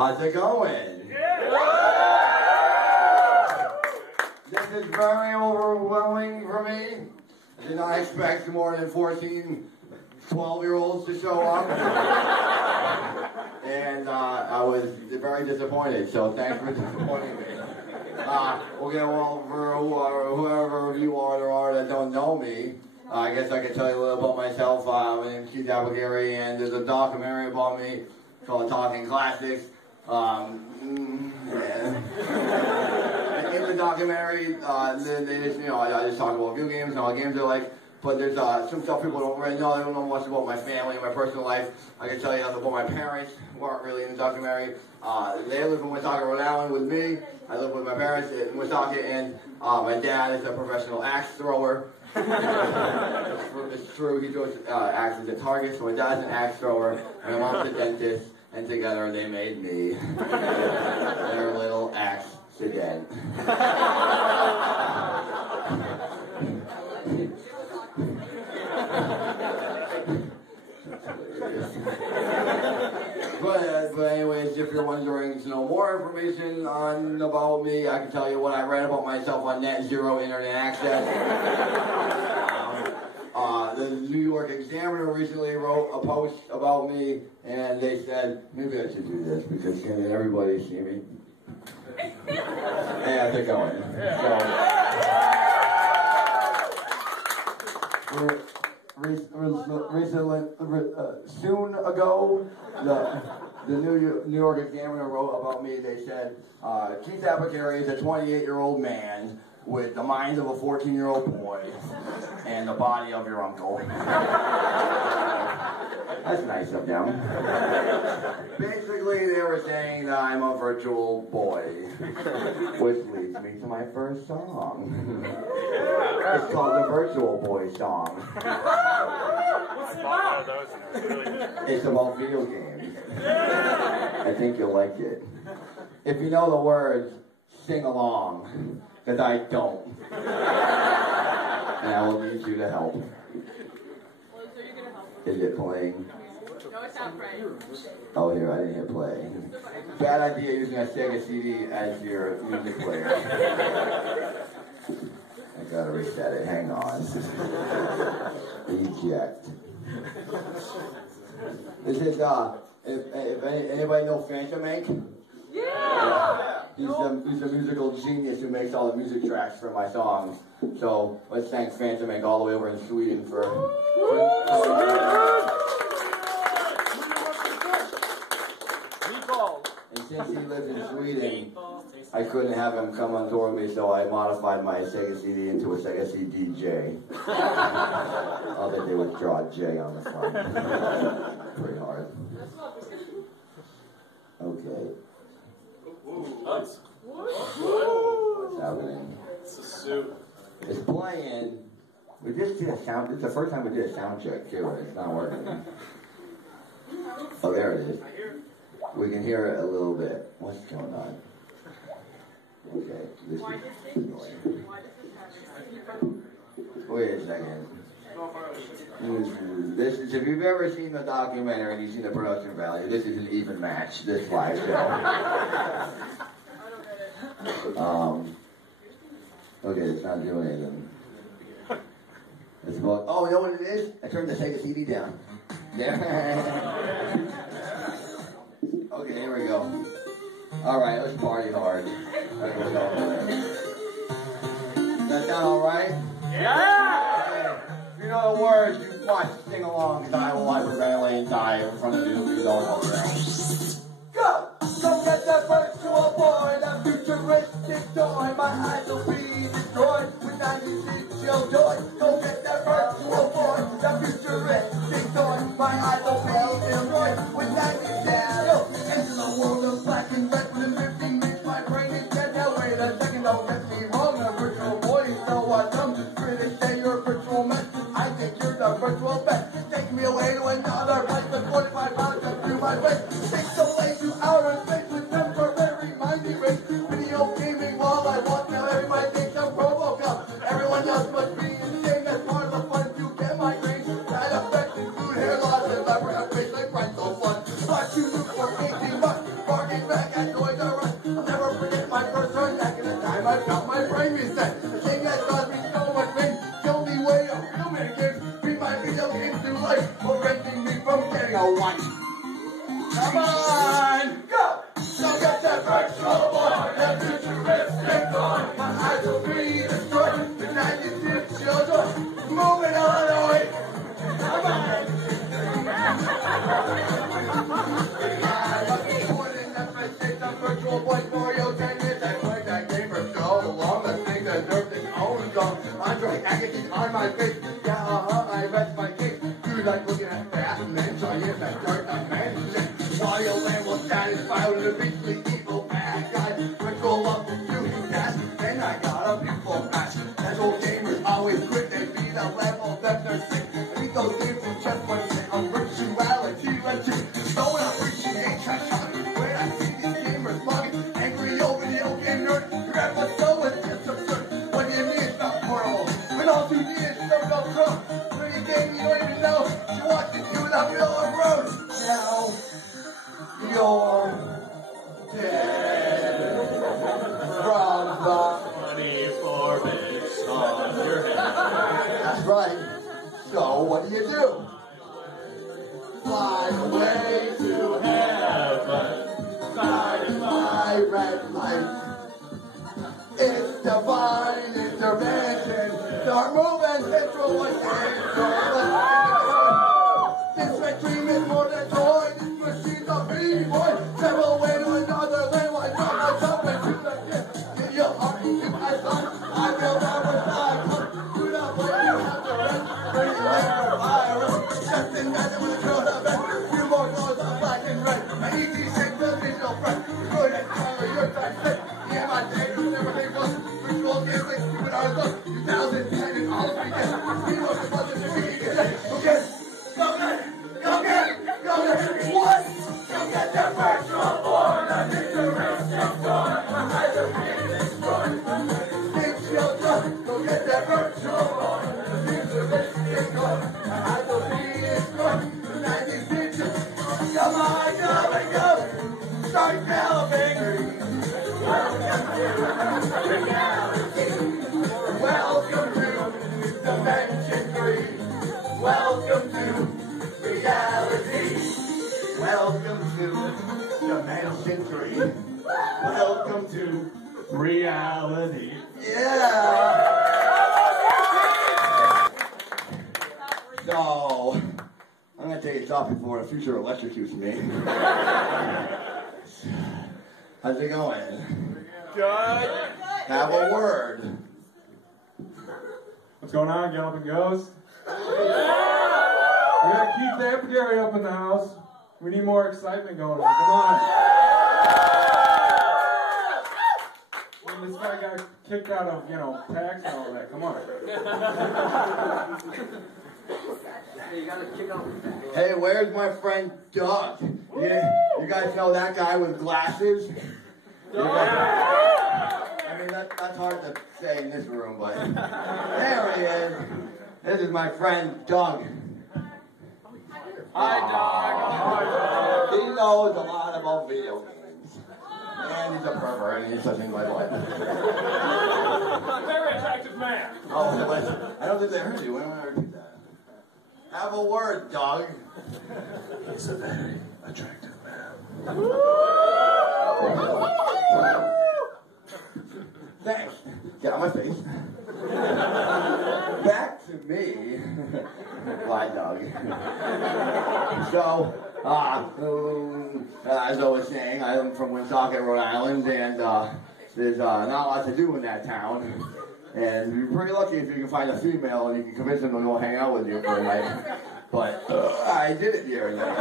How's it going? This is very overwhelming for me. I did not expect more than 14 12-year-olds to show up. And I was very disappointed, so thanks for disappointing me. We'll go over whoever of you are that don't know me. I guess I can tell you a little about myself. My name's Keith Apicary, and there's a documentary about me called Talking Classics. In the documentary, I just talk about video games and how games are like. But there's some stuff people don't really know. They don't know much about my family and my personal life. I can tell you about my parents, who aren't really in the documentary. They live in Woonsocket, Rhode Island with me. I live with my parents in Woonsocket, and my dad is a professional axe thrower. It's true, he throws axes at targets, so my dad's an axe thrower, and my mom's a dentist, and together they made me their little accident. But anyways, if you're wondering to know more information about me, I can tell you what I read about myself on Net Zero Internet Access. The New York Examiner recently wrote a post about me, and they said, maybe I should do this, because everybody see me. And I kept going. Soon ago, the New York Examiner wrote about me. They said, Keith Apicary is a 28-year-old man with the mind of a 14-year-old boy and the body of your uncle. That's nice of them. Basically, they were saying that I'm a virtual boy, which leads me to my first song. It's called the Virtual Boy Song. It's about video games. I think you'll like it. If you know the words, sing along, because I don't. And I will need you to help. Well, so you're gonna help. Is it playing? No, it's not playing. Oh, here, I didn't hit play. Bad idea using a SEGA CD as your music player. I gotta reset it, hang on. Eject. This is, if anybody know Phantom Inc? Yeah! He's a musical genius who makes all the music tracks for my songs. So let's thank Phantom Inc all the way over in Sweden for and since he lives in Sweden, I couldn't have him come on tour with me, so I modified my Sega CD into a Sega CDJ. I'll bet they would draw a J on the front. Pretty hard. Okay. What's happening? It's a suit. It's playing. We just did a sound. This is the first time we did a sound check too, and it's not working. Oh, there it is. We can hear it a little bit. What's going on? Okay, this is annoying. Wait a second. This is, if you've ever seen the documentary and you've seen the production value, this is an even match, this live show. Okay, it's not doing anything. It's about, oh, you know what it is? I turned the Sega CD down. Okay, here we go. Alright, let's party hard. That sound alright? Yeah! If you know the words, you must sing along, because I will hyperventilate and die in front of you if you don't know the rest. Go! Go get that virtual boy, that futuristic toy. My eyes will be destroyed with 96 chill joy. Go get that virtual boy, that futuristic toy. My eyes will be destroyed with 96 chill. Into the world of black and red with a living mix. My brain is dead that way. The second don't get me wrong. A virtual boy is so dumb. Just critics say you're a virtual mess. I think you're the virtual best. Take me away to another place. But 45 miles up through my face. Takes away to outer space with temporary minding race. Video gaming while I walk now. Everybody thinks I'm Robocop. Everyone else must be insane. That's part of the fun to get my grades. Side effects include hair loss and elaborate face like right so fun. But you look for 18 bucks. Bargain into life, preventing me from getting a wife. Come on, go! Go get that virtual boy, that futuristic toy. My eyes will be destroyed, the 96 children, moving on away. Come on! Virtual boy for your 10 years. I played that game for so long. I think I deserved its own song. Andre Agassi on my face. Yeah, I rest my case. You like looking at fast men. So yes, I start a man. While your land will satisfy with a beastly evil bad guy. Virtual up to you, yes. And I got a people match. That old gamers always quit. They beat a level that they're sick. Beat those games from just one thing. On virtuality, let's just don't appreciate trash talking. When I see these gamers mugging, angry old video game nerd, your episode is just absurd. What do you mean it's not portable? When all you need is no code. Bring a game you don't even know. You watch it, you without middle of road. Now you're dead from the 24 bits on your head. That's right. So what do? Fly away to Heaven, guided by red light. It's divine intervention. Start moving, central like this red dream is more than joy. This machine's a B-boy. Several way to another land like jump into the gift. Give your heart and keep my son. I will never die. Do not play, you have to rest. Bring your leg for fire. Just in that with a girl to bed. Few more doors are black and red. An easy shake, the digital friend. Good at color, your time set. Yeah, my day, you never think was. Ritual games like stupid art look. 2010 and all we get. We want the buzzer to be easy. Okay, go get it. Go get it. Go get it. What? Go get that virtual board. I think the rest is gone. My eyes are being destroyed. Think she'll just go get that virtual board. The futuristic gone. My eyes are being destroyed. The 96 come on, go and go. Start galloping. Welcome to reality. Welcome to Dimension 3. Welcome to reality. Welcome to Dimension 3. Welcome to reality. yeah. So I'm gonna take a stop before the future electrocutes me. How's it going? Good. Have a word. What's going on, Galloping Goes? We got Keith Apicary up in the house. We need more excitement going on. Come on. And this guy got kicked out of, PAX and all that. Come on. Hey, where's my friend Doug? You guys know that guy with glasses? I mean, that's hard to say in this room, but there he is. This is my friend Doug. Hi, Doug. He knows a lot about video games. And he's a pervert, and he's touching my butt. Very attractive man. Oh, but I don't think they heard you. Why don't I repeat that? Have a word, Doug. He's a very attractive man. Thanks. Get out of my face. Back to me. Why, Doug? So, as I was saying, I'm from Woonsocket, Rhode Island, and there's not a lot to do in that town. And you're pretty lucky if you can find a female and you can convince them to go hang out with you for a night. But I did it the other night.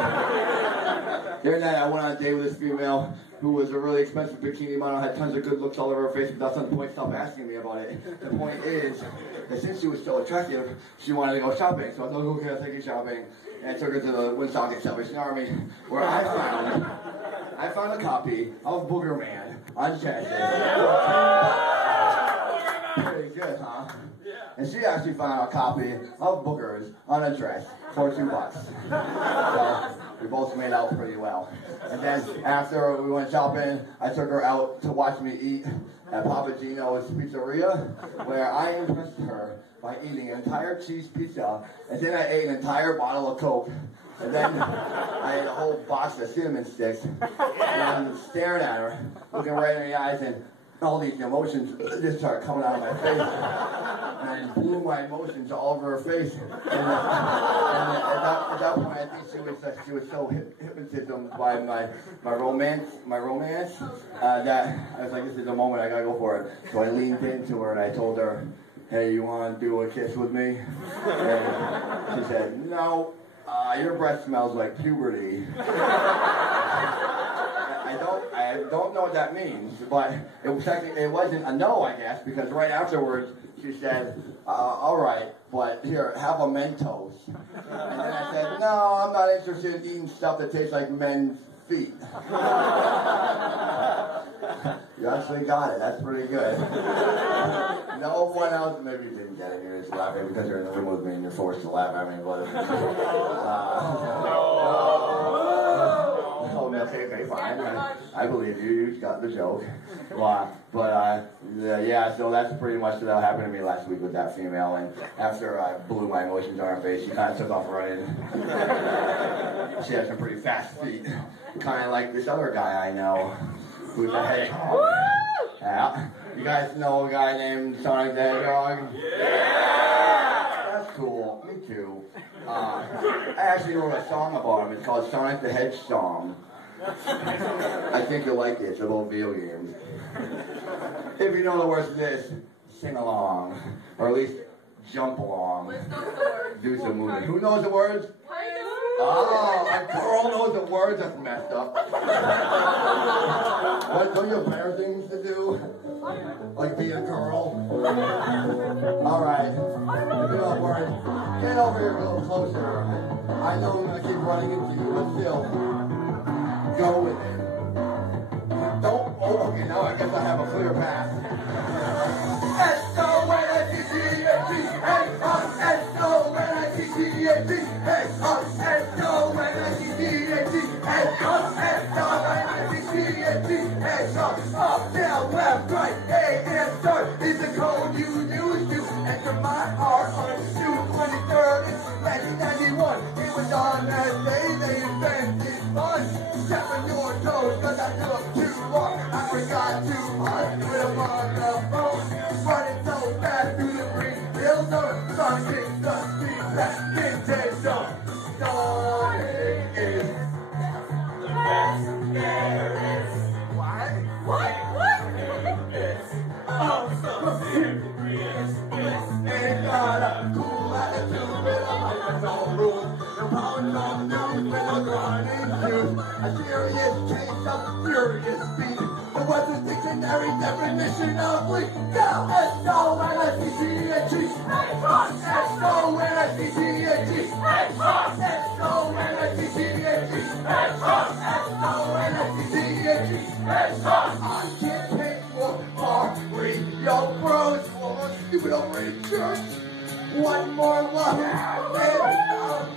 The other night I went on a date with this female who was a really expensive bikini model, had tons of good looks all over her face, but that's not the point. Stop asking me about it. The point is that since she was so attractive, she wanted to go shopping. So I thought, okay, I'll take you shopping. And I took her to the Woonsocket Salvation Army, where I found a copy of Booger Man on Genesis. Pretty good, huh? And she actually found a copy of Boogers on a dress for $2. So We both made out pretty well. And then after we went shopping, I took her out to watch me eat at Papa Gino's Pizzeria, where I impressed her by eating an entire cheese pizza, and then I ate an entire bottle of Coke. And then I ate a whole box of cinnamon sticks, and I'm staring at her, looking right in the eyes, and all these emotions just started coming out of my face. And I blew my emotions all over her face. And at that point, I think she was so hypnotized by my romance, that I was like, this is the moment, I gotta go for it. So I leaned into her and I told her, hey, you want to do a kiss with me? And she said, no, your breath smells like puberty. I don't know what that means, but it wasn't a no, I guess, because right afterwards she said, all right, but here, have a Mentos. And then I said, no, I'm not interested in eating stuff that tastes like men's feet. You actually got it. That's pretty good. No one else, maybe you didn't get it. You're just laughing because you're in the room with me and you're forced to laugh at me. But okay, fine. I believe you. You got the joke. Yeah, so that's pretty much what happened to me last week with that female. And after I blew my emotions on her face, she kind of took off running. She has some pretty fast feet. Kind of like this other guy I know, who's a hedgehog. Yeah. You guys know a guy named Sonic the Hedgehog? Yeah! That's cool. Me too. I actually wrote a song about him. It's called Sonic the Hedge Song. I think you'll like it. It's about video games. If you know the words to this, sing along. Or at least jump along. Do some moving. Who knows the words? Oh, a girl knows the words. That's messed up. What, don't you have better things to do? Like be a girl? Alright. If you don't worry, get over here a little closer. I know I'm going to keep running into you, but still, go with it. Don't, oh, okay, now I guess I have a clear path. Up, down, left, right, A and start is the code you use to enter my heart on June 23rd, 1991. It was on that day they invented fun. Stepping your toes, cause I took too long. I forgot to hunt with a microphone. Running so fast through the green hills of Sonic is the speed that vintage of Sonic is the best there is. What? It's awesome. Ain't got a cool attitude with a microphone rules. The power's on the news with a grinding juice. A serious case of furious speed. But what's the dictionary definition of bleak? Go! S-O-N-I-C-C-H-E. S-O-N-I-C-C-H-E. S-O-N-I-C-C-H-E. S-O-N-I-C-C-H-E. I can't take more your bros for stupid already church. One more love and I'll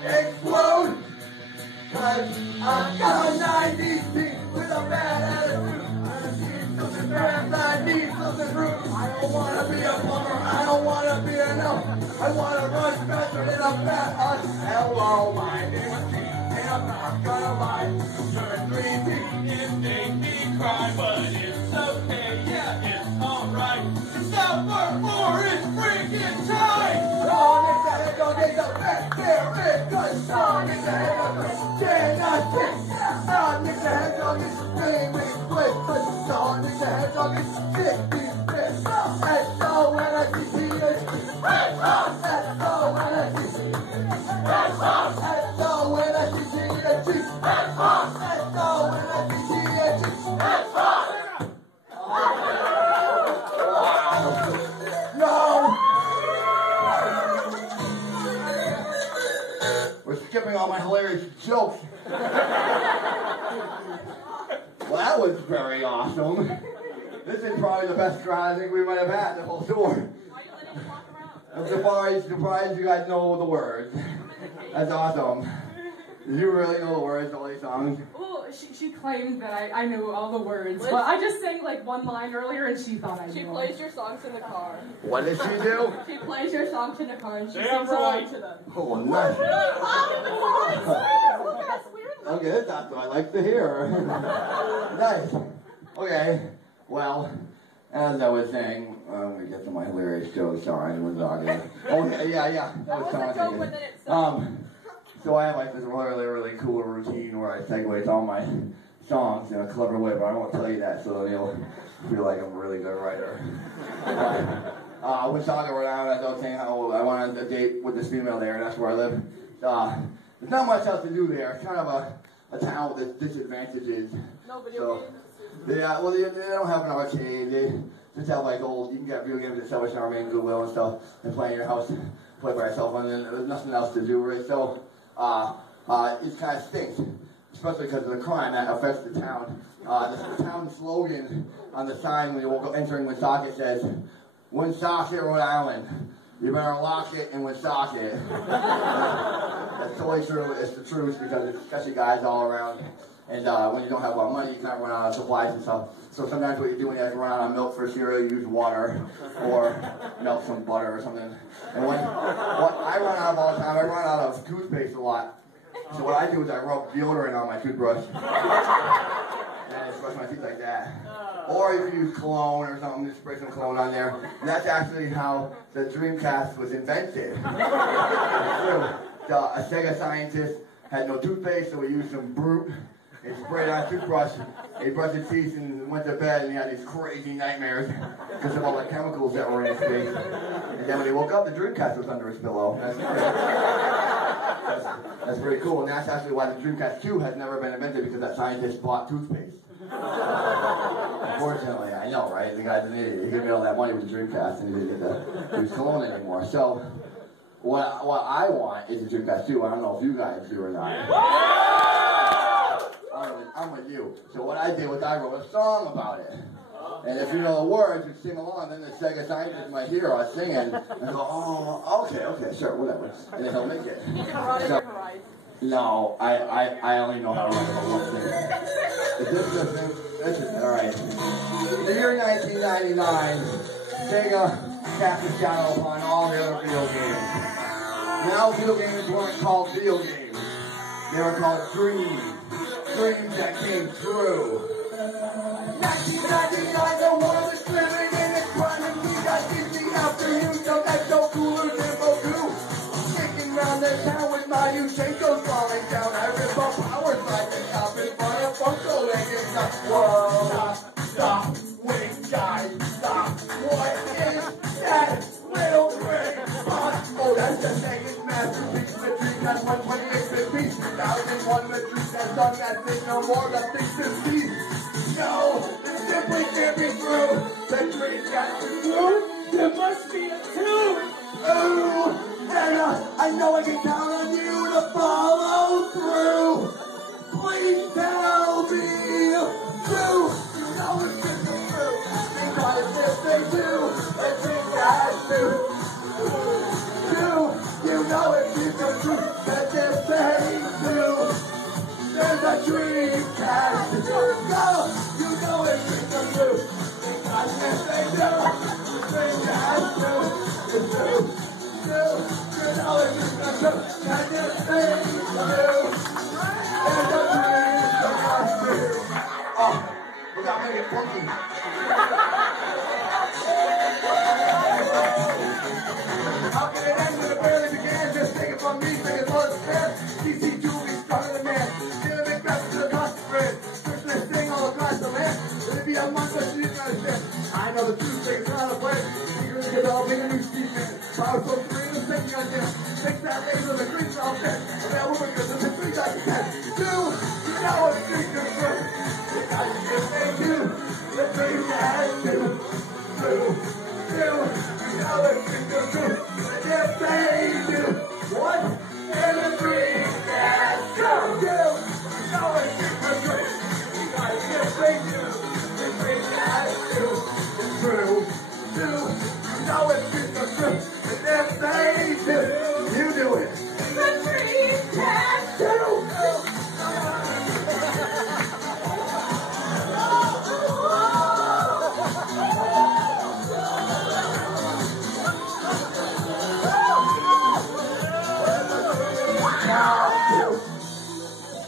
explode. Cause I got a 90s beat with a bad attitude. I need something rude. I don't wanna be a bummer. I don't wanna be an elf. I wanna run faster than a fat hunt. Hello, my name is Keith, and I'm not gonna lie. Turn 3D. It made me cry, but it's okay. Yeah, it's alright. Stop for it's freaking time. Sonic the Hedgehog is the best there is. Cause Sonic the Hedgehog is Genesis. Sonic the Hedgehog is screaming bliss. Cause Sonic the Hedgehog is sick. S-O-N-I-C-C-H-E. S-O-N-I-C-C-H-E. S-O-N-I-C-C-H-E. No! We're skipping all my hilarious jokes. Well, that was very awesome. This is probably the best ride I think we might have had the whole tour. Why are you letting him walk around? I'm surprised you guys know the words. That's awesome. Do you really know the words to all these songs? Well, she claimed that I knew all the words, but I just sang like one line earlier and she thought I knew. She plays your songs in the car. What did she do? She plays your songs in the car and she Damn sings right. along to them. Oh, nice. Okay, that's what I like to hear. Nice. Okay, well, as I was saying, let me get to my lyrics. Joe Sorry was talking. Okay, yeah. That was a joke within itself. So I have like this really cool routine where I segue all my songs in a clever way, but I don't want to tell you that, so you'll feel like I'm a really good writer. I was talking around, as I was saying how I went on a date with this female there, and that's where I live. There's not much else to do there. It's kind of a town with disadvantages. No video games? Yeah, well, they don't have an arcade. They just have like you can get video games at Salvation Army and Goodwill and stuff, and play in your house, play by yourself, and then there's nothing else to do, right? So, it kind of stinks, especially because of the crime that affects the town. The town slogan on the sign when you're entering Woonsocket says, "Woonsocket, Rhode Island. You better lock it in Woonsocket." That's totally true. It's the truth because it's especially guys all around. And when you don't have a lot of money, you kind of run out of supplies and stuff. So sometimes what you do when you have to run out of milk for cereal, you use water or melt some butter or something. And what I run out of all the time, I run out of toothpaste a lot. So what I do is I rub deodorant on my toothbrush. And I just brush my teeth like that. Or you can use cologne or something, just spray some cologne on there. And that's actually how the Dreamcast was invented. It's true. A SEGA scientist had no toothpaste, so we used some Brute. He sprayed on a toothbrush, he brushed his teeth and went to bed, and he had these crazy nightmares because of all the chemicals that were in his face. And then when he woke up, the Dreamcast was under his pillow. That's pretty cool, and that's actually why the Dreamcast 2 has never been invented, because that scientist bought toothpaste. Unfortunately, I know, right? The guy's an idiot. He gave me all that money with the Dreamcast, and he didn't get to use cologne anymore. So, what I want is a Dreamcast 2. I don't know if you guys do or not. I'm with you. So what I did was I wrote a song about it. And if you know the words, you sing along, then the SEGA scientist might hear us singing and go, oh, okay, sure, whatever. And then he'll make it. So, no, I only know how to write about one thing. Is this the thing? This is it, alright. In the year 1999, SEGA cast a shadow upon all the other video games. Now video games weren't called video games. They were called dreams. Dreams that came true. 1999, the world is living in the crime, and we got busy afternoon, so that's so cooler than Boku. Kicking around the town with my Yushchenko's falling down. I rip up power slides and up in front of Funko Legends. Whoa, stop, wait, guys, stop. What is that little red spot? Oh, that's the Sega's masterpiece. The Dreamcast 128-bit 2001, the Dreamcast done that thing no more, that thing's deceased. No, it simply can't be true. The Dreamcast is true. There must be a 2. Ooh, Sega, I know I can count on you to follow through. Please tell me true. You know it's just the truth. Because if they do, the Dreamcast 2. You know it's just the truth. That if they do, there's a Dreamcast 2. No, you know it's just the truth. Because if they do, the Dreamcast 2 is true. You know it's just the truth. That if they do, there's a Dreamcast 2. Oh, we gotta make it funky. How can it end when it barely began? Just take it from me, take it for the man. DC2 is stronger than man. Still a big rap to the constant friend. Christmas thing all across the land. It'd be a month that you didn't understand. I know the truth, things are on a play. Fingers get all big and new street man. Power so free, the thing on them. Fix that laser, the green all dead. And that woman gets the 3 times 10. Two, you know what the things are true. Because if they do, the things that do. Two, you know it's just the truth. If they do, what? And the Dreamcast 2. You know it's just the truth. Because if they do, the Dreamcast 2 is true. You know it's just the truth. And if they do, you do it. The Dreamcast 2.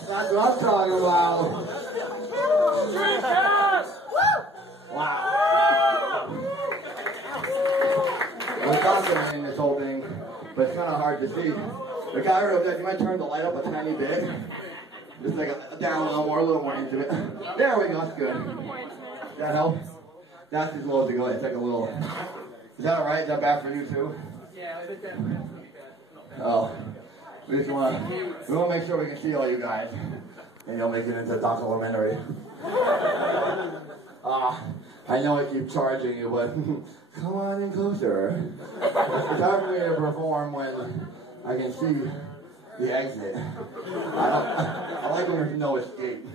That's what I'm talking about. Wow. We're documenting this whole thing, but it's kind of hard to see. The guy right up there, you might turn the light up a tiny bit. Just like down a little more intimate. There we go, that's good. That help? That's as low as it goes. It's like a little. Is that alright? Is that bad for you too? Yeah, I think that's Oh. We just want to make sure we can see all you guys. And you'll make it into documentary. I know I keep charging you, but come on in closer. It's hard for me to perform when I can see the exit. I like when there's no escape.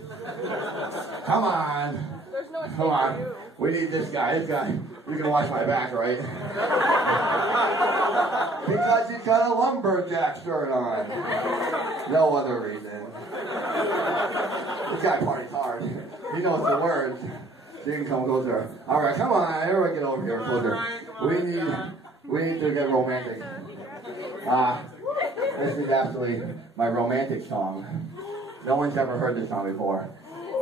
Come on. There's no escape. Come on. We need this guy. This guy. You can watch my back, right? Because he's got a lumberjack shirt on. No other reason. This guy parties hard. He knows the words. So you can come closer. All right, come on. Everyone get over here closer. We need to get romantic. This is actually my romantic song. No one's ever heard this song before.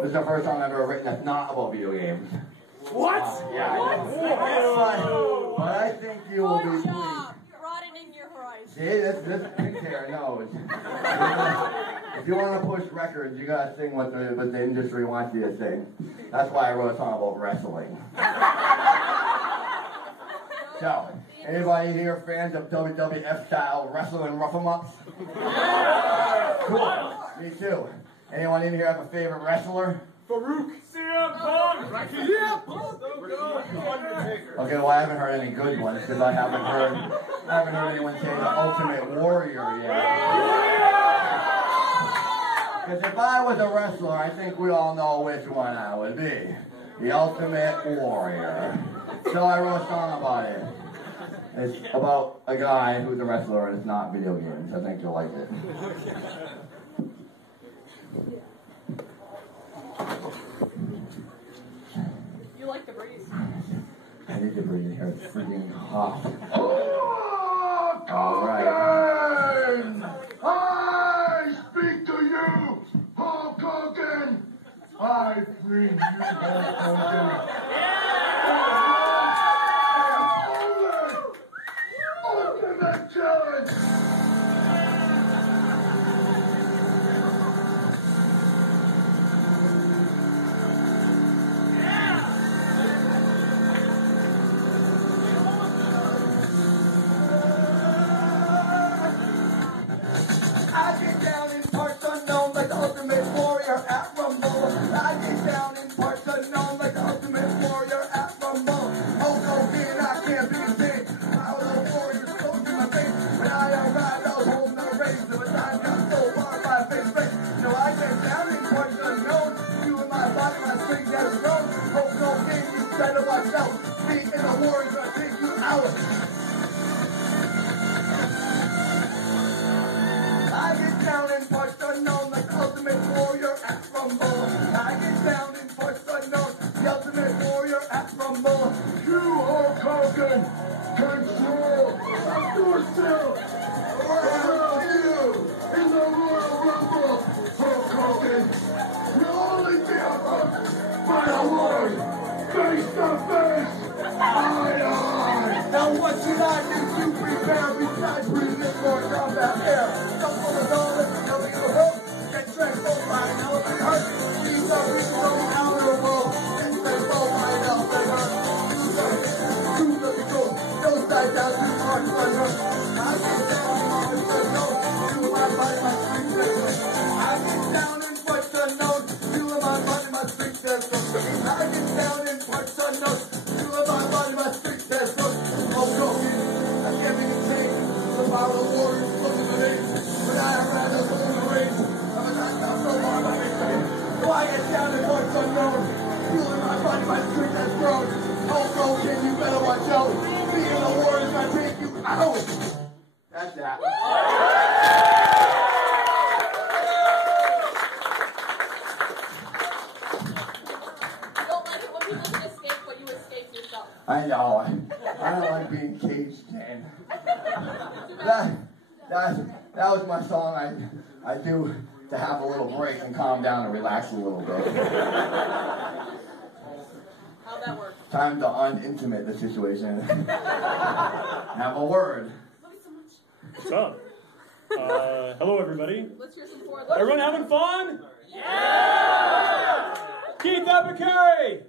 This is the first song I've ever written that's not about video games. What? Yeah, I know. But I think you will be pleased. Broadening your horizon. See, this pink hair knows. If you want to push records, you gotta sing what the industry wants you to sing. That's why I wrote a song about wrestling. So, anybody here fans of WWF style wrestling rough 'em ups? Cool. Me too. Anyone in here have a favorite wrestler? Farouk. Okay, well I haven't heard any good ones because I haven't heard anyone say the Ultimate Warrior yet. Because if I was a wrestler, I think we all know which one I would be. The Ultimate Warrior. So I wrote a song about it. It's about a guy who's a wrestler and it's not video games. I think you'll like it. You like the breeze. I need to breathe in here. It's freaking hot. Oh, All right. I speak to you, Hulk Hogan. I free you, Hulk Hogan. Ultimate challenge. That's that. I know. I don't like being caged in. That was my song. I to have a little break and calm down and relax a little bit. How'd that work? Time to unintimate the situation. Have a word. What's up? Hello, everybody. Let's hear some for Everyone having fun? Yeah! Keith Apicary!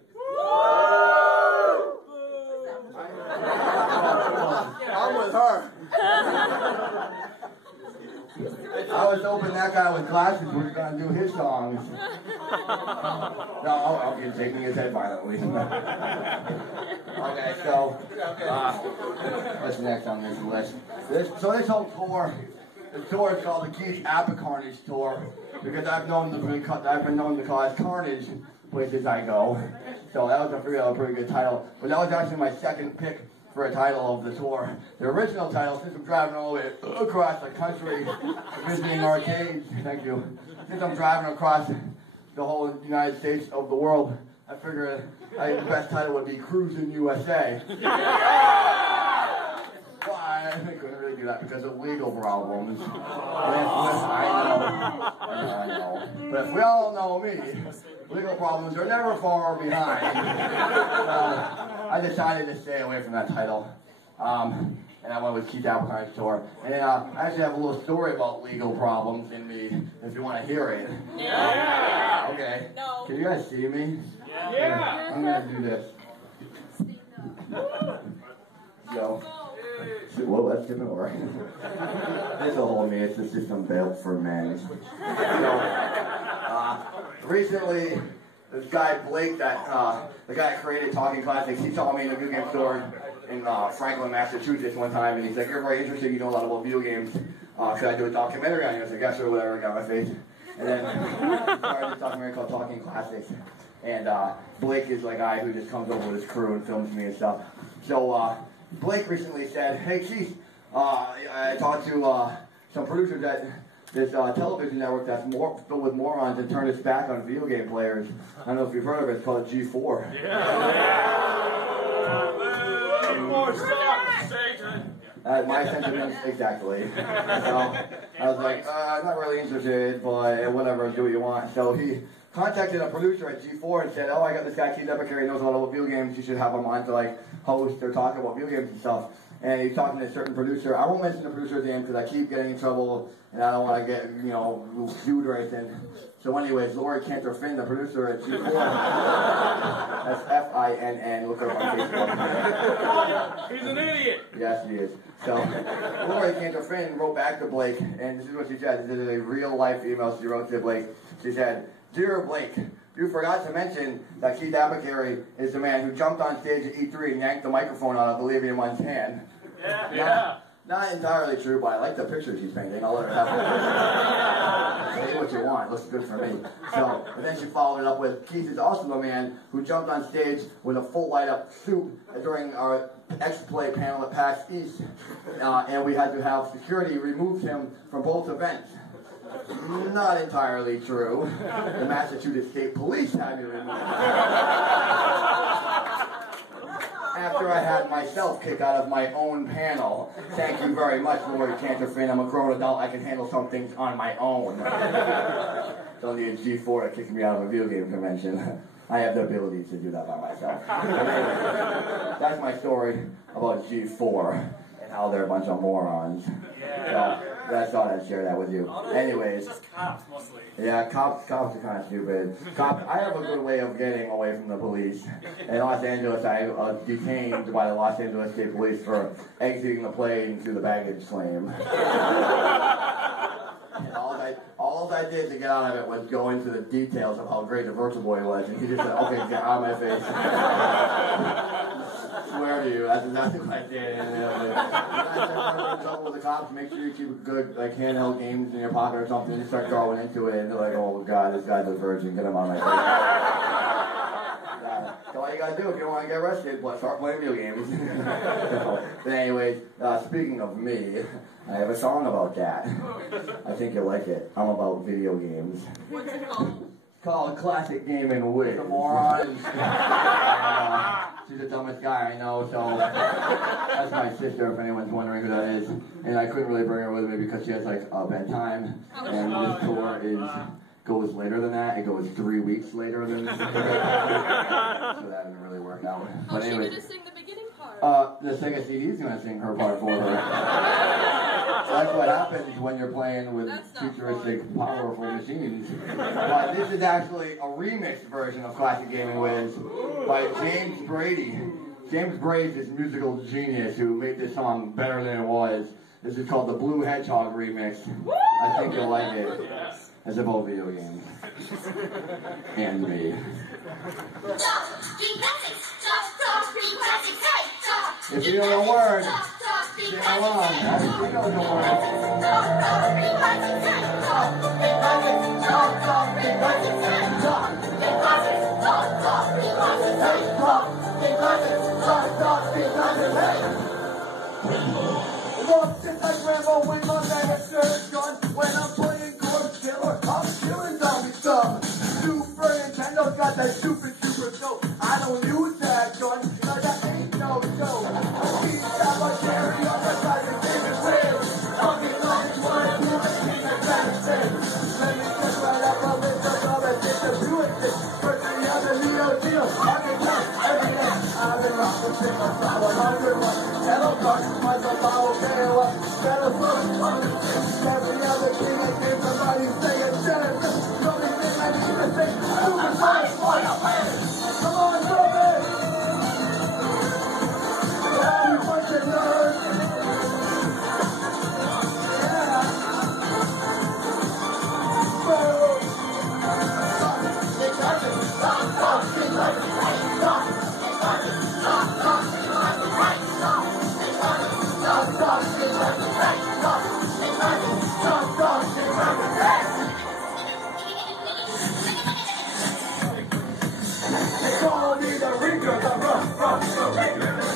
I'm with her. I was hoping that guy with glasses was going to do his songs. No, I'm shaking his head violently. Okay, so, what's next on this list? This whole tour, the tour is called the Keith Apicarnage Tour, because I've been known to cause carnage places I go. So that was a pretty good title. But that was actually my second pick for a title of the tour. The original title, since I'm driving all the way across the country, visiting arcades, thank you. Since I'm driving across the whole United States of the world, I figured the best title would be Cruising USA. Well, I couldn't really do that because of legal problems. I know. But if we all know me, legal problems are never far behind. I decided to stay away from that title. And I went with Keith Apicary Tour. And I actually have a little story about legal problems in me, if you want to hear it. Yeah. Okay. No. Can you guys see me? Yeah. I'm going to do this. Go. Whoa, that's gonna work. This will hold me. It's a system built for men. So, recently, this guy Blake, the guy that created Talking Classics, he saw me in a video game store in Franklin, Massachusetts one time, and he's like, "You're very interesting. You know a lot about video games. Should I do a documentary on you?" I was like, "Yeah, sure, whatever." I got my face, and then I started this documentary called Talking Classics. And Blake is like a guy who just comes over with his crew and films me and stuff. So Blake recently said, "Hey Keith, I talked to some producers at this television network that's filled with morons and turned its back on video game players. I don't know if you've heard of it. It's called G4." My sentiments, exactly. So I was like, I'm not really interested, but whatever, do what you want. So he contacted a producer at G4 and said, "Oh, I got this guy Keith Apicary, knows a lot about video games. You should have him on to like host or talk about video games and stuff." And he's talking to a certain producer. I won't mention the producer's name because I keep getting in trouble and I don't want to get, sued or anything. So anyways, Lori Cantor-Finn, the producer at G4. That's Finn. Look her up on Facebook. He's an idiot. Yes, he is. So Lori Cantor-Finn wrote back to Blake, and this is what she said. This is a real-life email she wrote to Blake. She said, "Dear Blake, you forgot to mention that Keith Apicary is the man who jumped on stage at E3 and yanked the microphone out of Olivia Munn's hand." Yeah. Not entirely true, but I like the picture she's painting. I'll let her have it. Say what you want. Looks good for me. So, and then she followed it up with, "Keith is also the man who jumped on stage with a full light-up suit during our X-Play panel at PAX East. And we had to have security remove him from both events." Not entirely true. The Massachusetts State Police had me removed. After I had myself kicked out of my own panel. Thank you very much, Lori Cantor-Finn. I'm a grown adult. I can handle some things on my own. Don't need a G4 to kick me out of a video game convention. I have the ability to do that by myself. Anyway, that's my story about G4 and how they're a bunch of morons. So, I thought I'd share that with you. Anyways. Just cops, mostly. Yeah, cops are kind of stupid. I have a good way of getting away from the police. In Los Angeles, I was detained by the Los Angeles State Police for exiting the plane through the baggage claim. And all I did to get out of it was go into the details of how great the Virtual Boy was, and he just said, "Okay, get out of my face." I swear to you, that's exactly what I did. And I started in trouble with the cops. Make sure you keep good handheld games in your pocket or something. And you start going into it, and they're like, "Oh God, this guy's a virgin. Get him on my face." So all you gotta do if you don't want to get arrested, start playing video games. But anyways, speaking of me, I have a song about that. I think you'll like it. I'm about video games. What's it called? called Classic Gaming with the morons. She's the dumbest guy I know, so that's my sister, if anyone's wondering who that is. And I couldn't really bring her with me because she has like a bedtime, and this tour goes later than that. It goes 3 weeks later than this. So that didn't really work out. But anyway, she gonna sing the beginning part? The SEGA CD's gonna sing her part for her. That's what happens when you're playing with futuristic, powerful machines. But this is actually a remixed version of Classic Gaming Wiz by James Brady. James Brady's this musical genius who made this song better than it was. This is called the Blue Hedgehog remix. I think you'll like it. It's about video games. And me. If you know the word, sing along. Everybody knows the word. Look, since I Rambo when my manager is gone, when I'm playing Ghost Killer, I'm killing zombie stuff. Super Nintendo's got that super dope. I don't use that gun, cause that ain't no joke. Keith Apicary on the side of David Whale. Talking like it's what I do, I keep it benefit. Let me just right up a list of all the things to do with this. First the other Leo deal, I can tell every day. I've been rocking single from 101. Hello, God, my bottle, okay, what? Better look, every other thing I hear somebody say it's Genesis. The only thing I need to say, suicide, what a win! Come on, brother! Yeah, you bunch of nerds! Yeah! Whoa! They call me the Ringer, the rough, I've been living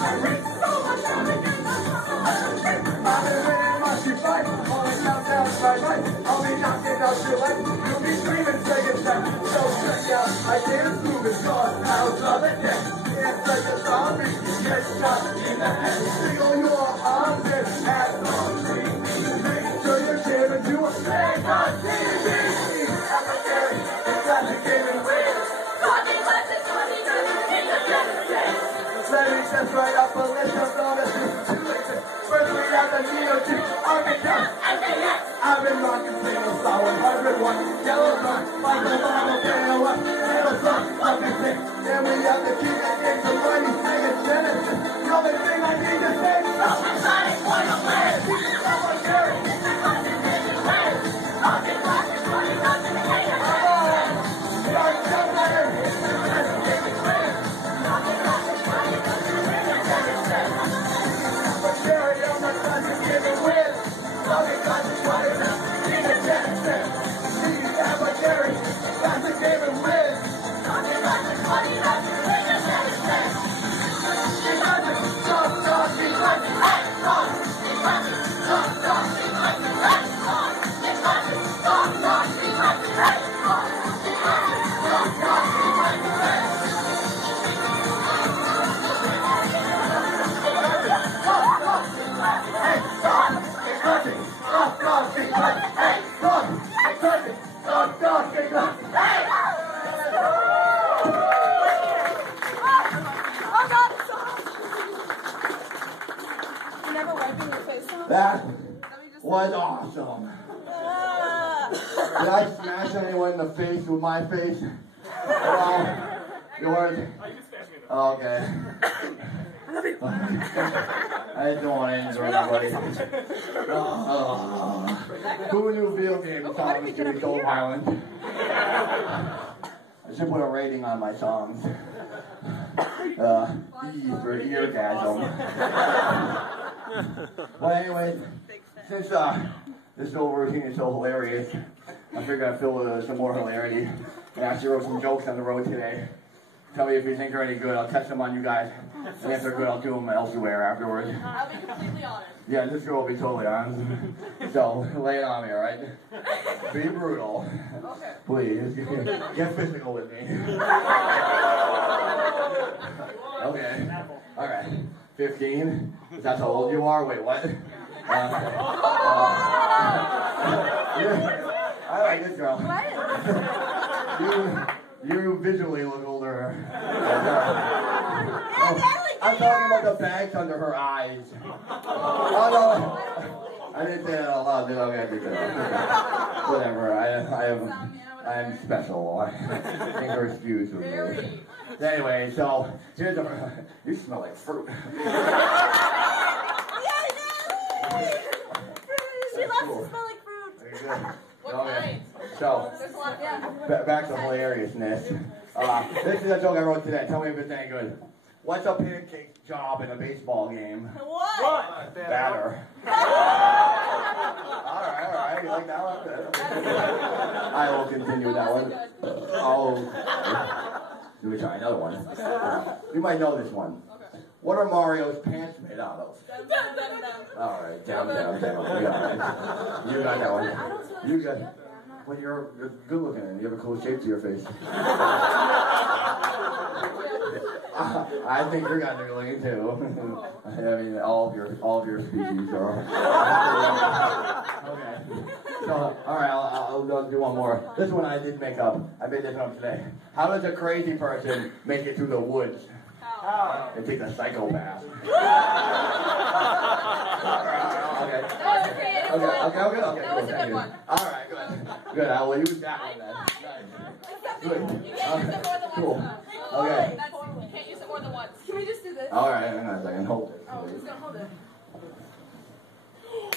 my street life, on a countdown right. I'll be knocking out your life, you'll be screaming, say it's that. So check out, I can't move it, cause out of the deck. Can't take a zombie, get shot in the head. Single your arms and hat on TV. Make sure you're sharing to a snake on TV. Apicary, it's got the gaming weird. Let me just write up a list of all the situations. First we got the Neo-G, Architect, I've been rocking single star 101. Yellow Rock, Michael Bottle, K.O.F. Yellow Rock, fucking thing. Then we got the key that gave the money, SEGA Genesis. The only thing I need to say is something exciting, point of land. Keith Apicary. That was awesome. Did I smash anyone in the face with my face? Yours? Okay. I just don't want to injure anybody. Who knew video game songs could be so violent? I should put a rating on my songs. E for eargasm. Well, anyway, since this whole routine is so hilarious, I figured I'd fill with some more hilarity. And I actually wrote some jokes on the road today. Tell me if you think they're any good. I'll test them on you guys. And if they're good, I'll do them elsewhere afterwards. I'll be completely honest. Yeah, this girl will be totally honest. So, lay it on me, alright? Be brutal. Okay. Please. Get physical with me. Okay. Alright. 15? Is that how old you are? Wait, what? I like this girl. What? You visually look older. I'm talking about the bags under her eyes. Oh no, I didn't say that out loud. Did I? Okay, I did that. Whatever. I'm special. Things are excused with me. Anyway, so here's the. You smell like fruit. She loves to smell like fruit. Very good. What Okay. kind? So, There's a lot of back to hilariousness. This is a joke I wrote today. Tell me if it's any good. What's a pancake's job in a baseball game? What? Batter. Alright. You like that one? I will continue that one. Oh. Let me try another one. You might know this one. What are Mario's pants made out of? Alright, down. You got that one. You got it. Well, you're good looking and you have a cool shape to your face. I think you're kind of good looking too. I mean, all of your species are. Okay. So, alright, I'll do one more. This one I did make up. I made this up today. How does a crazy person make it through the woods? How? It takes a psychopath. Okay. Okay. That was a good one. Alright, good. I will use that one then. Good. You can't use it more than Cool. once. Okay. You can't use it more than once. Can we just do this? Alright, hang on a second. Hold it. Oh, who's gonna hold it?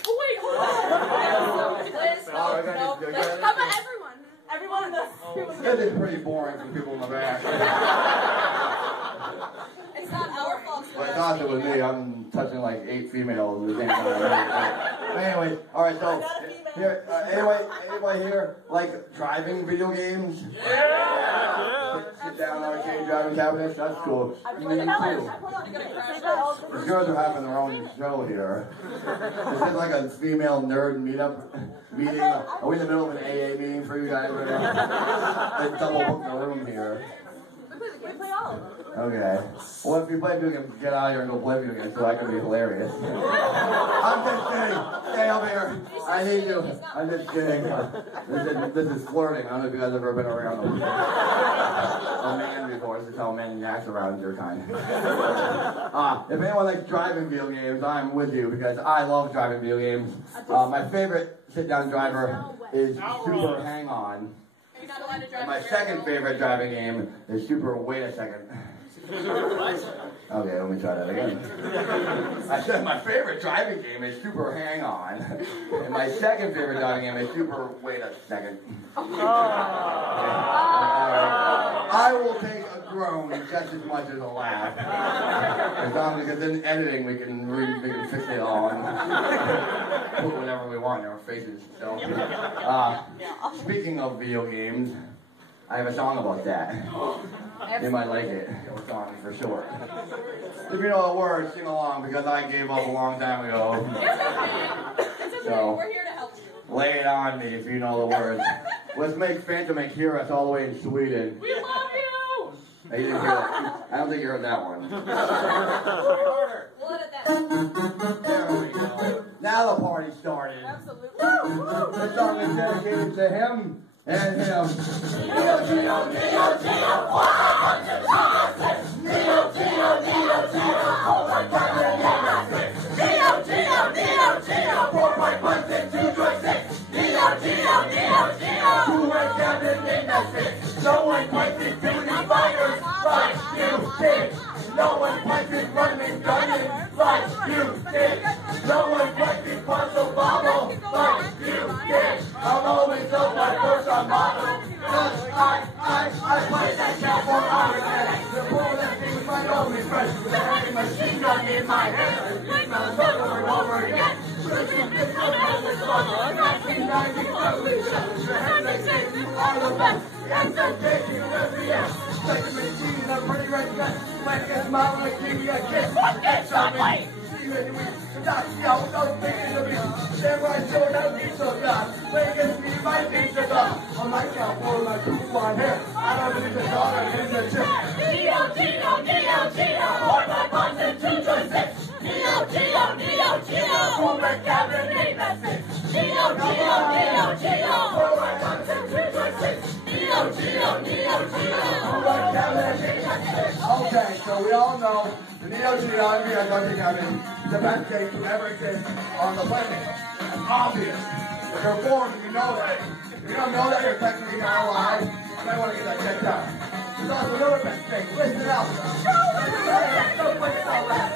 Oh, wait, hold on. Liz, no. How about everyone? Everyone in this. This is pretty boring for people in the back. It's not our fault. But it's not it was me. I'm touching like 8 females at the same time. Anyway, alright, so here, anybody here like driving video games? Yeah! Sit down arcade driving cabinets, that's cool. Me too. The girls are having their own show here. Is this like a female nerd meeting? Are we in the middle of an AA meeting for you guys right now? Let's double book the room here. We play all of them. Okay. Well, if you play video games, get out of here and go play video games so I can be hilarious. I'm just kidding. Stay over here. I need you. I'm just kidding. This is flirting. I don't know if you guys have ever been around a man before. This is how a man acts around your kind. If anyone likes driving video games, I'm with you because I love driving video games. My favorite sit-down driver is Super Hang-On. And my second favorite driving game is Super Wait a Second. Okay, let me try that again. I said my favorite driving game is Super Hang On. And my second favorite driving game is Super Wait a Second. I will take a groan just as much as a laugh. Because in editing we can fix it all and put whatever we want in our faces. So, speaking of video games, I have a song about that. You might like it. Or song for short. If you know the words, sing along because I gave up a long time ago. It's okay. So, We're here to help you. Lay it on me if you know the words. Let's make Phantom hear us all the way in Sweden. We love you! I didn't hear it. I don't think you heard that one. We'll edit that. There we go. Now the party started. Absolutely. The song is dedicated to him and him. No one quite is doing the fires like you did. No one quite is running gunning like you did. No one quite is parcel bottle like you did. I'm always on my first model. Cause I play that shit for Armageddon. The bullet thing was my only friend. The heavy machine gun in my hand. It smells over and over again. Shooting this one as a struggle. 1990 revolution. The head that gave you all the best. Yes, I'm taking every yes. Take me cheese, I'm pretty right now. When you smile, I give you a kiss. It's ugly. See you in the week. Not you, no thing to me. Then my show, no need so God. When you see my teacher, God. On my count, for my coupon here. I don't need the dollar in the chip. Geo, Geo, Geo, Geo. For my buns and 2 joysticks. Geo, Geo, Geo, Geo. For my cabinet, that's it. Geo, Geo, Geo, Geo. For my buns and 2 joysticks. Geo, Geo, Geo, Geo. For my cabinet, that's it. Okay, so we all know the Neo Geo, I don't think I'm in the best case of ever exist on the planet. It's obvious. If you're born, you know that. If you don't know that, you're technically not alive. You might want to get that checked out. There's also another best thing. Listen up.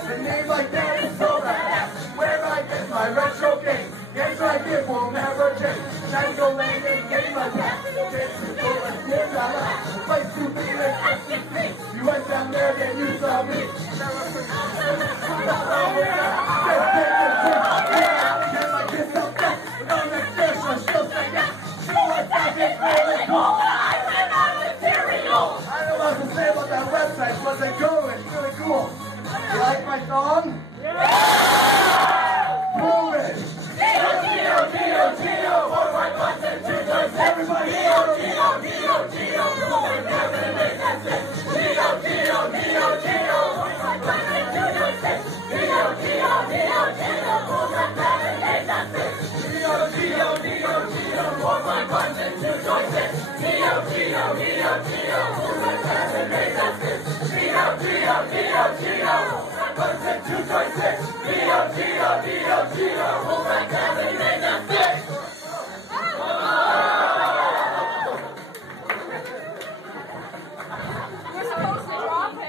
The name like that is so badass. Where I get my retro game. Yes, I did, will never change. Now go land and get my back. Place to be like you went down there, then you saw me. I don't know what to say about that website, but they go, it's really cool. You like my song? Yeah! Prove it! Geo, Geo, Geo, Geo. For my buns and 2 joysticks. Everybody! Geo, Geo, Geo, Geo. For my cabinet, that's it. Geo, Geo, Geo, Geo. For my buns and 2 joysticks. Geo, Geo, Geo, Geo. For my cabinet, that's it. Geo, Geo, Geo, Geo. For my buns and 2 joysticks. Geo, Geo, Geo, Geo. For my cabinet, that's it. Geo, Geo, Geo, Geo. For my buns and 2 joysticks. Geo, Geo, Geo, Geo. For my cabinet, that's it.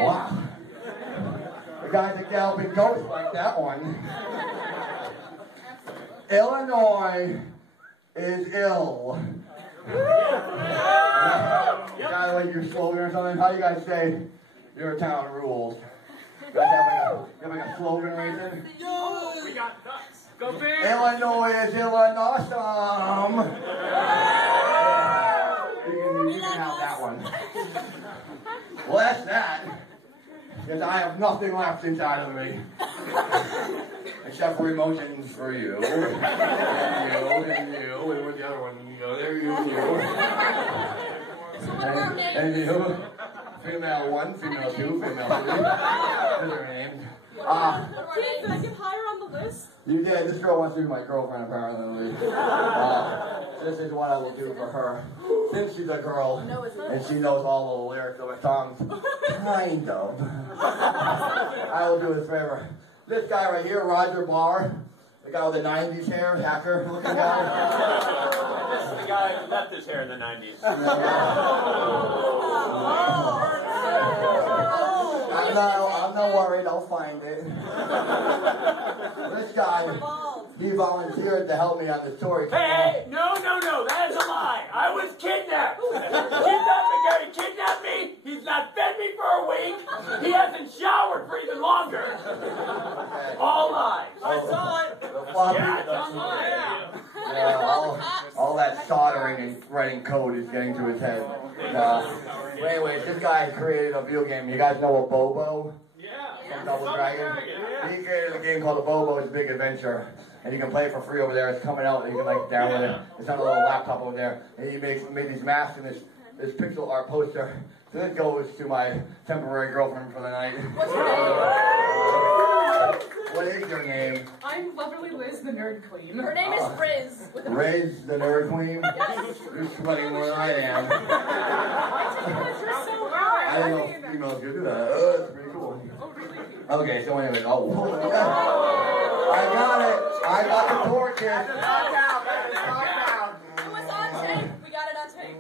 Wow. The guys at Galloping Ghost like that one. Illinois is ill. You gotta like your slogan or something. How do you guys say your town rules? You guys have like a slogan right there? We got ducks. Go big. Illinois is Illinois. You can have that one. Well, that's that. Because I have nothing left inside of me. Except for emotions for you. And you. And with the other one, there you. And you. Female 1, female 2, female 3. Those are her names. Did I get higher on the list? You did. This girl wants to be my girlfriend, apparently. This is what I will do for her. Since she's a girl, and she knows all the lyrics of the songs, kind of. I will do this favor. This guy right here, Roger Barr, the guy with the 90s hair, hacker looking guy. This is the guy who left his hair in the 90s. I'm not worried, I'll find it. This guy, he volunteered to help me on the story. Hey, no, that is a lie. I was kidnapped. Keith Apicary kidnapped me. He's not fed me for a week. He hasn't showered for even longer. All lies. I saw it. Yeah, it's online. Yeah, all that soldering and writing code is getting to his head. But anyways, this guy created a video game. You guys know a Bobo? From Double Dragon? He created a game called The Bobo's Big Adventure. And you can play it for free over there. It's coming out. And you can like download it. It's on a little laptop over there. And he made these masks and this pixel art poster. So this goes to my temporary girlfriend for the night. What's your name? What is your name? I'm lovely Liz, the nerd queen. Her name is Riz. Riz, the nerd queen? Yes. You're sweating more than I am. You're so hard. I don't know if females can do that. That's pretty cool. Oh, really? Okay, so anyway, I got it. I got the torch here. It was on tape. We got it on tape.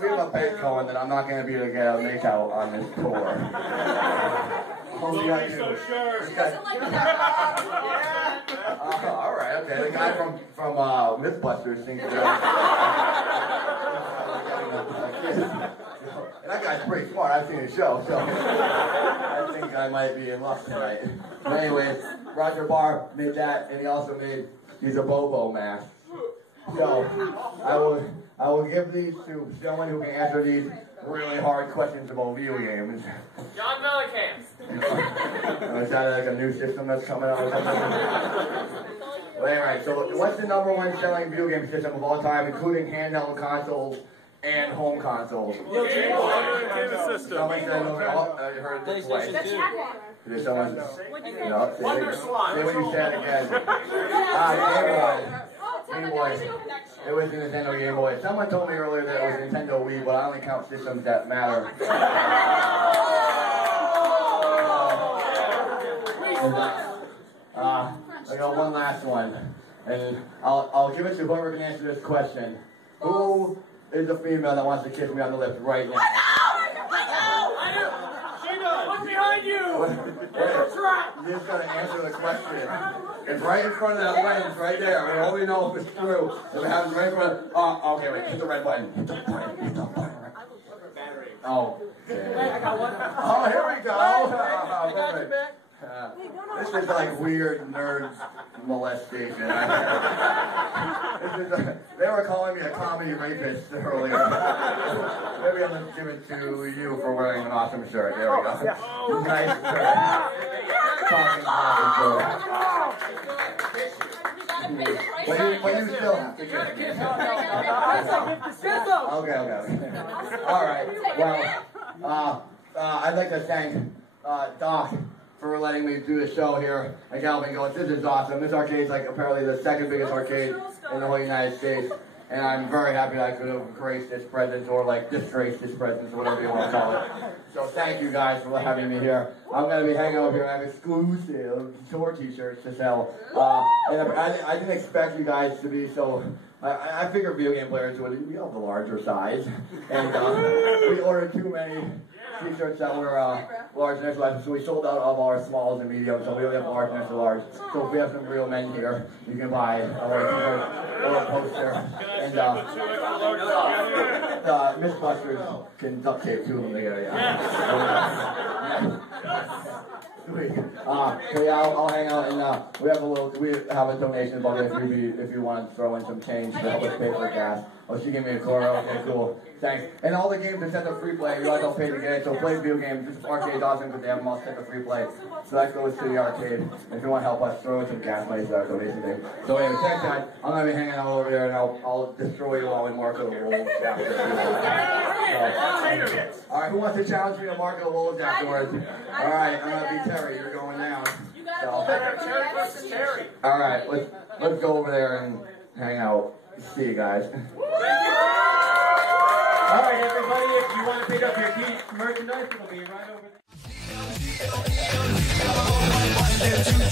We have a bet going that I'm not going to be able to get a make out on this tour. Don't be so sure. She doesn't like that. All right, okay. The guy from Mythbusters thinks that. And that guy's pretty smart. I've seen his show, so I think I might be in luck tonight. But anyway, Roger Barr made that, and he also made these a Bobo mask. So I will give these to someone who can answer these really hard questions about video games. John Mellencamp. Is that like a new system that's coming out or something? Well, anyway, so what's the #1 selling video game system of all time, including handheld consoles and home consoles? Game system. Someone said, I heard it this way. There's someone, Wonder Swan. say what you said again. Game Boy. It was the Nintendo Game Boy. Someone told me earlier that it was Nintendo Wii, but I only count systems that matter. I got one last one, and I'll give it to whoever can answer this question. Who is the female that wants to kiss me on the lips right now? I know. She does. Look behind you. It's a trap. You just gotta answer the question. It's right in front of that lens, right there. We only know if it's true. If it happens right in front of. Oh, okay, wait. Hit the red button. Hit the button. Hit the button. Oh. Okay. Oh, here we go. Perfect. This is like weird nerd molestation. They were calling me a comedy rapist earlier. Maybe I'll just give it to you for wearing an awesome shirt. There we go. Nice shirt. Talking awesome shirt. But you still have to kiss me. Okay. All right. Well, I'd like to thank Doc for letting me do the show here at Galloping. This is awesome. This arcade is like apparently the second biggest arcade in the whole United States. And I'm very happy that I could have graced this presence, or like disgraced this presence, or whatever you want to call it. So thank you guys for having me here. I'm going to be hanging over here. I have exclusive tour t-shirts to sell. And I didn't expect you guys to be so... I figured video game players would be of the larger size. And we ordered too many t-shirts that were large and extra large, so we sold out of our smalls and mediums, so we only have large and extra large. So if we have some real men here, you can buy a t-shirt or a poster. And Mythbusters can duct tape two of them together, Sweet. So yeah, I'll hang out, and we have a donation bucket if you want to throw in some change to help us pay for gas. Oh, she gave me a quarter. Okay, cool. Thanks. And all the games are set to free play. You guys don't pay to get it, so play video games. This arcade's awesome because they have them all set to free play. So that goes to the arcade. If you want to help us, throw in some gas money to our donation thing. So anyway, thanks guys. I'm gonna be hanging out over there, and I'll destroy you all in Mark of the Wolves after. All right, who wants to challenge me to Mark of the Wolves afterwards? All right, I'm gonna be Terry. You're going down. So. Terry. All right, let's go over there and hang out. See you guys. All right, everybody, if you want to pick up your Keith merchandise, it'll be right over there.